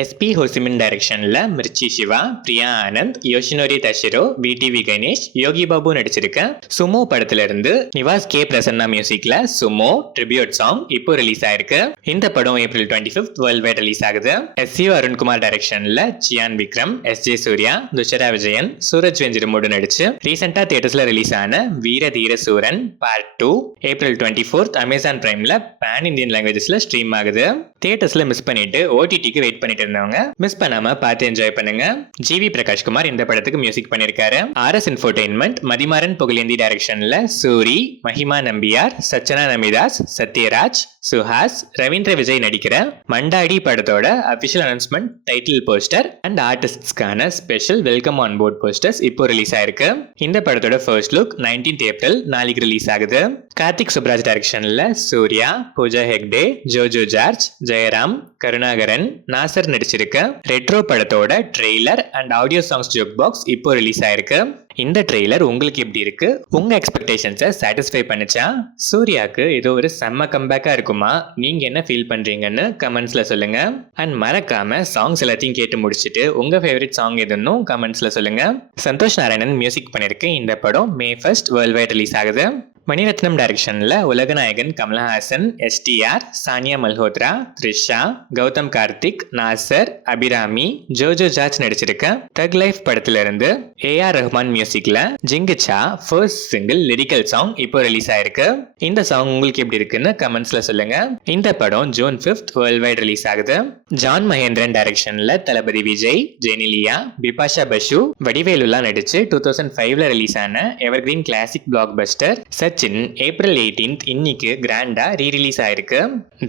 SP Hosimin டைரக்ஷன்ல Mirchi Shiva, Priya Anand, Yoshinori Tashiro, PTV Ganesh, Yogi Babu நடிச்சிருக்க Sumo படத்துல இருந்து நிவாஸ் கே பிரசன்னா மியூசிக்ல சுமோ ட்ரிபியூட் சாங் இப்போ ரிலீஸ் ஆயிருக்கு. இந்த படம் ஏப்ரல் 25 வேர்ல்ட் வைட் ரிலீஸ் ஆகுது. எஸ்யூ அருண்குமார் டைரக்ஷன்ல சியான் விக்ரம், எஸ்ஜே சூர்யா, துஷரா விஜயன், சூரஜ் வெஞ்சிரமோடு நடிச்சு ரீசெண்டா தியேட்டர்ஸ்ல ரிலீஸ் ஆன Veera Dheera Sooran part 2 April 24 Amazon பிரைம்ல பேன் இந்தியன் லாங்குவேஜஸ்ல ஸ்ட்ரீம் ஆகுது. தியேட்டர்ஸ்ல மிஸ் பண்ணிட்டு ஓடிடிக்கு வெயிட் பண்ணிட்டு இருந்தவங்க மிஸ் பண்ணாம பார்த்து என்ஜாய் பண்ணுங்க. ஜிவி பிரகாஷ்குமார் இந்த படத்துக்கு மியூசிக் பண்ணிருக்காரு. ஆர்எஸ் இன்ஃபோடெயின்மெண்ட் மதிமாறன் புகழேந்தி டைரக்ஷன்ல சூரி, மஹிமா நம்பியார், சச்சனா நமிதாஸ், சத்யராஜ், சுஹாஸ், ரவீந்திர விஜய் நடிக்கிற மண்டாடி படத்தோட official announcement, title poster and ஆர்டிஸ்ட்ஸ்க்கான special welcome on board posters இப்போ ரிலீஸ் ஆயிருக்கு. இந்த படத்தோட ஃபர்ஸ்ட் லுக் 19th ஏப்ரல் நாளைக்கு ரிலீஸ் ஆகுது. கார்த்திக் சுப்ராஜ் டைரக்ஷன்ல சூர்யா, பூஜா ஹெக்டே, ஜோஜோ ஜார்ஜ், ஜெயராம், கருணாகரன், நாசர் நடிச்சிருக்க ரெட்ரோ படத்தோட trailer and audio songs jukebox இப்போ ரிலீஸ் ஆயிருக்கு. இந்த ட்ரெய்லர் உங்களுக்கு எப்படி இருக்கு? உங்க எக்ஸ்பெக்டேஷன்ஸை சாட்டிஸ்ஃபை பண்ணுச்சா? சூர்யாக்கு ஏதோ ஒரு செம்ம கம்பேக்கா இருக்குமா? நீங்க என்ன ஃபீல் பண்றீங்கன்னு கமெண்ட்ஸ்ல சொல்லுங்க. அண்ட் மறக்காம சாங்ஸ் எல்லாத்தையும் கேட்டு முடிச்சுட்டு உங்க ஃபேவரட் சாங் எதுன்னு கமெண்ட்ஸ்ல சொல்லுங்க. சந்தோஷ் நாராயணன் மியூசிக் பண்ணிருக்க இந்த படம் May 1 வேர்ல்ட் வைட் ரிலீஸ் ஆகுது. மணிரத்னம் டைரக்ஷன்ல உலகநாயகன் கமலஹாசன், எஸ்டிஆர், சானியா மல்ஹோத்ரா, த்ரிஷா, கௌதம் கார்த்திக், நாசர், அபிராமி, ஜோஜோ ஜார்ஜ் நடிச்சிருக்க தக் லைஃப் படத்துல இருந்து ஏஆர் ரஹ்மான் மியூசிக்ல ஜிங்குச்சா ஃபர்ஸ்ட் சிங்கிள் லிரிக்கல் சாங் இப்போ ரிலீஸ் ஆயிருக்கு. இந்த சாங் உங்களுக்கு எப்படி இருக்குன்னு கமெண்ட்ஸ்ல சொல்லுங்க. இந்த படம் June 5 வேர்ல்ட் வைட் ரிலீஸ் ஆகுது. ஜான் மகேந்திரன் டைரக்ஷன்ல தளபதி விஜய், ஜெனிலியா, பிபாஷா பசு, வடிவேலுலாம் நடிச்சு 2005ல ரிலீஸ் ஆன evergreen classic black Bastar Sachin April 18 இன்னைக்கு கிராண்டா ரீரிலீஸ் ஆயிருக்கு.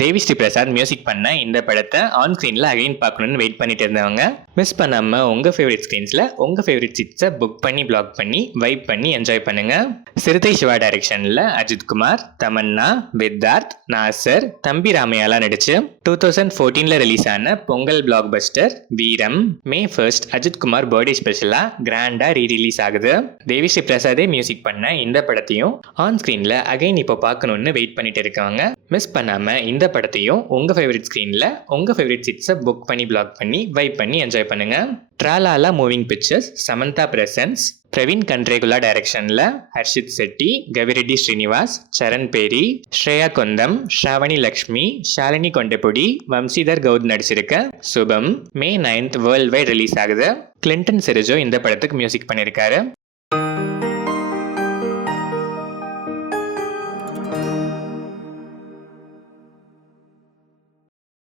தேவி ஸ்ரீ பிரசாத் மியூசிக் பண்ண இந்த படத்தை ஆன் ஸ்கிரீன்ல அகைன் பார்க்கணும்னு வெயிட் பண்ணிட்டு இருந்தவங்க மிஸ் பண்ணாம உங்க ஃபேவரட் ஸ்கிரீன்ஸ்ல உங்க ஃபேவரட் சீட்ஸை புக் பண்ணி பிளாக் பண்ணி வைப் பண்ணி என்ஜாய் பண்ணுங்க. சிறுத்தை சிவா டைரக்ஷன்ல அஜித் குமார், தமன்னா, வித்தார்த், நாசர், தம்பி ராமையாலாம் நடிச்சு 2014ல ரிலீஸ் ஆன பொங்கல் பிளாக் பஸ்டர் வீரம் May 1 அஜித் குமார் பர்த்டே ஸ்பெஷலா கிராண்டா ரீரிலீஸ் ஆகுது. தேவி ஸ்ரீ பிரசாதே மியூசிக் பண்ண இந்த படத்தையும் ஆன் ஸ்கிரீன்ல அகைன் இப்போ பார்க்கணும்னு வெயிட் பண்ணிட்டு இருக்காங்க. மிஸ் பண்ணாம இந்த படத்தையும் உங்க ஃபேவரட் ஸ்கிரீன்ல உங்க ஃபேவரட் சீட்ஸை புக் பண்ணி பிளாக் பண்ணி வைப் பண்ணி என்ஜாய் பண்ணுங்க. Tralala moving pictures, Samantha presents, Praveen Kandregula டைரக்ஷன்ல ஹர்ஷித் செட்டி, கவிரெட்டி ஸ்ரீனிவாஸ், சரண் பேரி, ஸ்ரேயா கொந்தம், ஸ்ராவணி லக்ஷ்மி, ஷாலினி கொண்டபுடி, வம்சிதர் கவுத் நடிச்சிருக்க Subham May 9 world wide release ஆகுது. கிளின்டன் செரிஜோ இந்த படத்துக்கு மியூசிக் பண்ணியிருக்காரு.